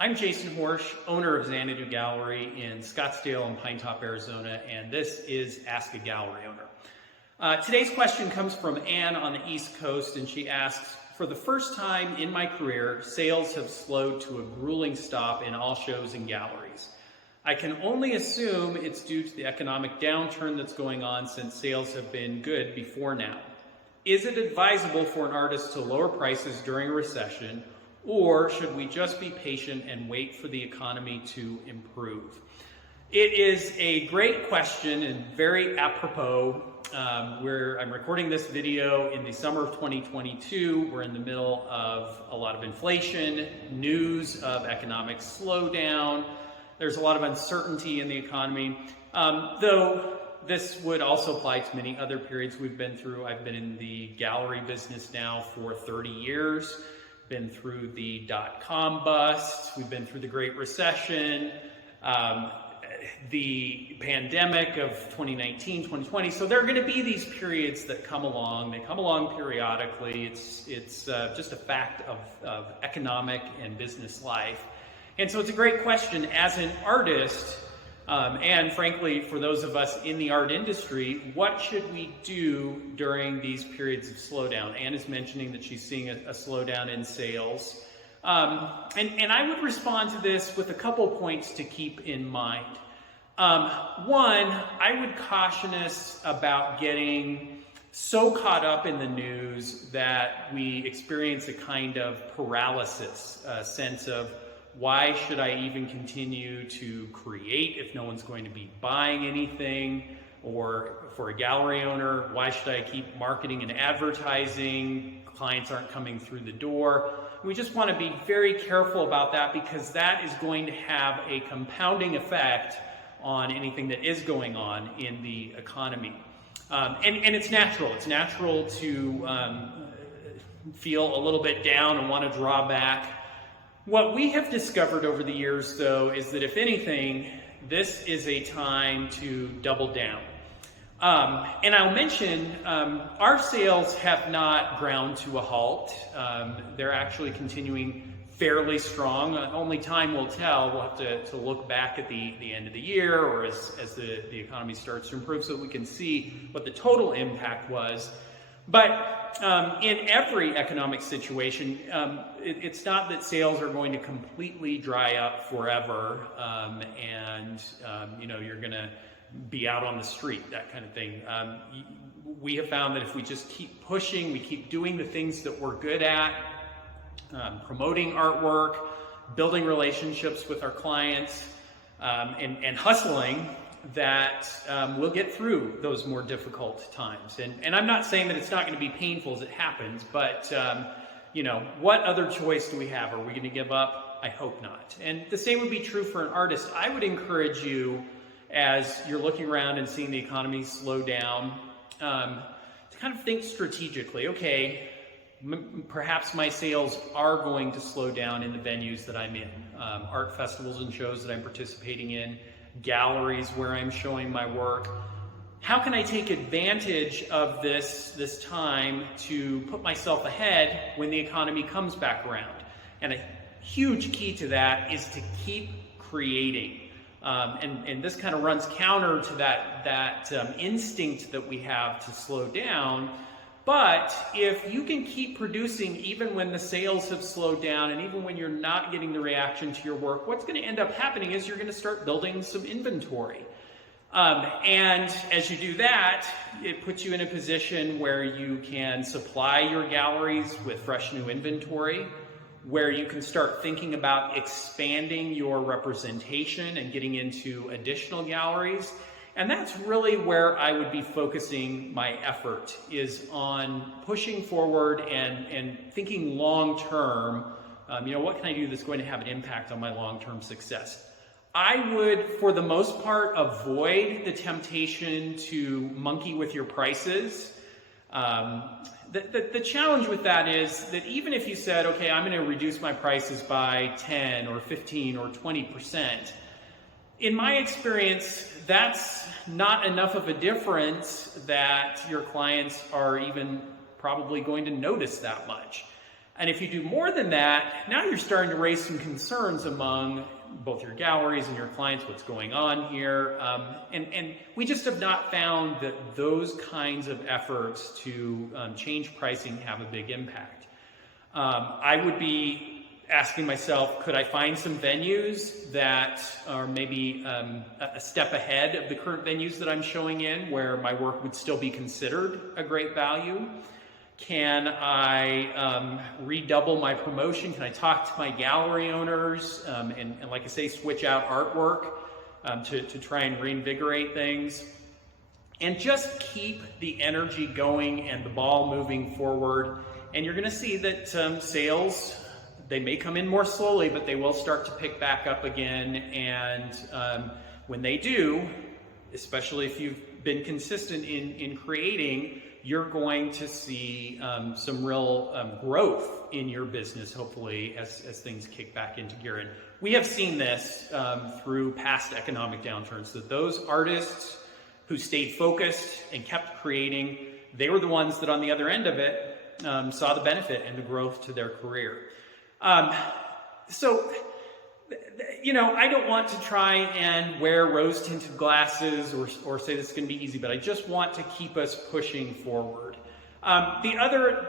I'm Jason Horsch, owner of Xanadu Gallery in Scottsdale and Pine Top, Arizona, and this is Ask a Gallery Owner. Today's question comes from Ann on the East Coast, and she asks, for the first time in my career, sales have slowed to a grueling stop in all shows and galleries. I can only assume it's due to the economic downturn that's going on since sales have been good before now. Is it advisable for an artist to lower prices during a recession, or should we just be patient and wait for the economy to improve? It is a great question and very apropos. I'm recording this video in the summer of 2022. We're in the middle of a lot of inflation, news of economic slowdown. There's a lot of uncertainty in the economy, though this would also apply to many other periods we've been through. I've been in the gallery business now for 30 years. Been through the dot-com bust, we've been through the Great Recession, the pandemic of 2019, 2020. So there are going to be these periods that come along. They come along periodically. It's just a fact of economic and business life. And so it's a great question as an artist, and frankly, for those of us in the art industry, what should we do during these periods of slowdown? Anne is mentioning that she's seeing a slowdown in sales. And I would respond to this with a couple points to keep in mind. One, I would caution us about getting so caught up in the news that we experience a kind of paralysis, a sense of, why should I even continue to create if no one's going to be buying anything? Or for a gallery owner, why should I keep marketing and advertising? Clients aren't coming through the door. We just want to be very careful about that, because that is going to have a compounding effect on anything that is going on in the economy. And it's natural. It's natural to feel a little bit down and want to draw back. What we have discovered over the years, though, is that if anything, this is a time to double down. And I'll mention, our sales have not ground to a halt. They're actually continuing fairly strong. Only time will tell. We'll have to look back at the end of the year, or as the economy starts to improve, so we can see what the total impact was. But in every economic situation, it's not that sales are going to completely dry up forever, and you're going to be out on the street, that kind of thing. We have found that if we just keep pushing, we keep doing the things that we're good at, promoting artwork, building relationships with our clients, and hustling, that we'll get through those more difficult times. And I'm not saying that it's not going to be painful as it happens, but what other choice do we have? Are we going to give up? I hope not. And the same would be true for an artist. I would encourage you, as you're looking around and seeing the economy slow down, to kind of think strategically. Okay, perhaps my sales are going to slow down in the venues that I'm in, art festivals and shows that I'm participating in, galleries where I'm showing my work. How can I take advantage of this time to put myself ahead when the economy comes back around? And a huge key to that is to keep creating. And this kind of runs counter to that instinct that we have to slow down. But if you can keep producing even when the sales have slowed down, and even when you're not getting the reaction to your work, what's going to end up happening is you're going to start building some inventory. And as you do that, it puts you in a position where you can supply your galleries with fresh new inventory, where you can start thinking about expanding your representation and getting into additional galleries. And that's really where I would be focusing my effort, is on pushing forward and thinking long-term, what can I do that's going to have an impact on my long-term success? I would, for the most part, avoid the temptation to monkey with your prices. The challenge with that is that even if you said, okay, I'm going to reduce my prices by 10 or 15 or 20%, in my experience, that's not enough of a difference that your clients are even probably going to notice that much. And if you do more than that, now you're starting to raise some concerns among both your galleries and your clients, what's going on here. And we just have not found that those kinds of efforts to change pricing have a big impact. I would be asking myself, could I find some venues that are maybe a step ahead of the current venues that I'm showing in, where my work would still be considered a great value? Can I redouble my promotion? Can I talk to my gallery owners and like I say, switch out artwork to try and reinvigorate things? And just keep the energy going and the ball moving forward. And you're going to see that sales, they may come in more slowly, but they will start to pick back up again. And when they do, especially if you've been consistent in creating, you're going to see some real growth in your business, hopefully, as things kick back into gear. And we have seen this through past economic downturns, that those artists who stayed focused and kept creating, they were the ones that on the other end of it saw the benefit and the growth to their career. So, you know, I don't want to try and wear rose-tinted glasses or say this is going to be easy, but I just want to keep us pushing forward. The other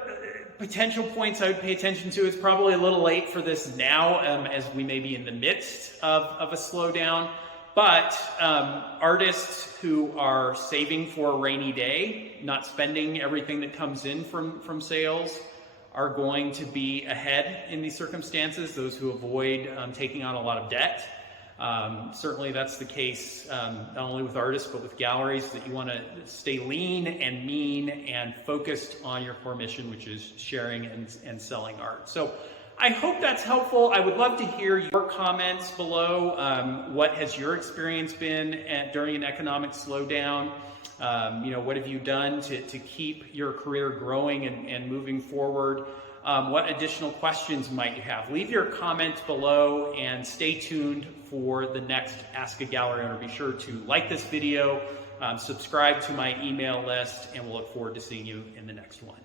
potential points I would pay attention to, it's probably a little late for this now, as we may be in the midst of a slowdown, but artists who are saving for a rainy day, not spending everything that comes in from sales, are going to be ahead in these circumstances. Those who avoid taking on a lot of debt. Certainly that's the case not only with artists but with galleries, that you want to stay lean and mean and focused on your core mission, which is sharing and selling art. So I hope that's helpful. I would love to hear your comments below. What has your experience been during an economic slowdown? You know, what have you done to keep your career growing and moving forward? What additional questions might you have? Leave your comments below and stay tuned for the next Ask a Gallery Owner. Be sure to like this video, subscribe to my email list, and we'll look forward to seeing you in the next one.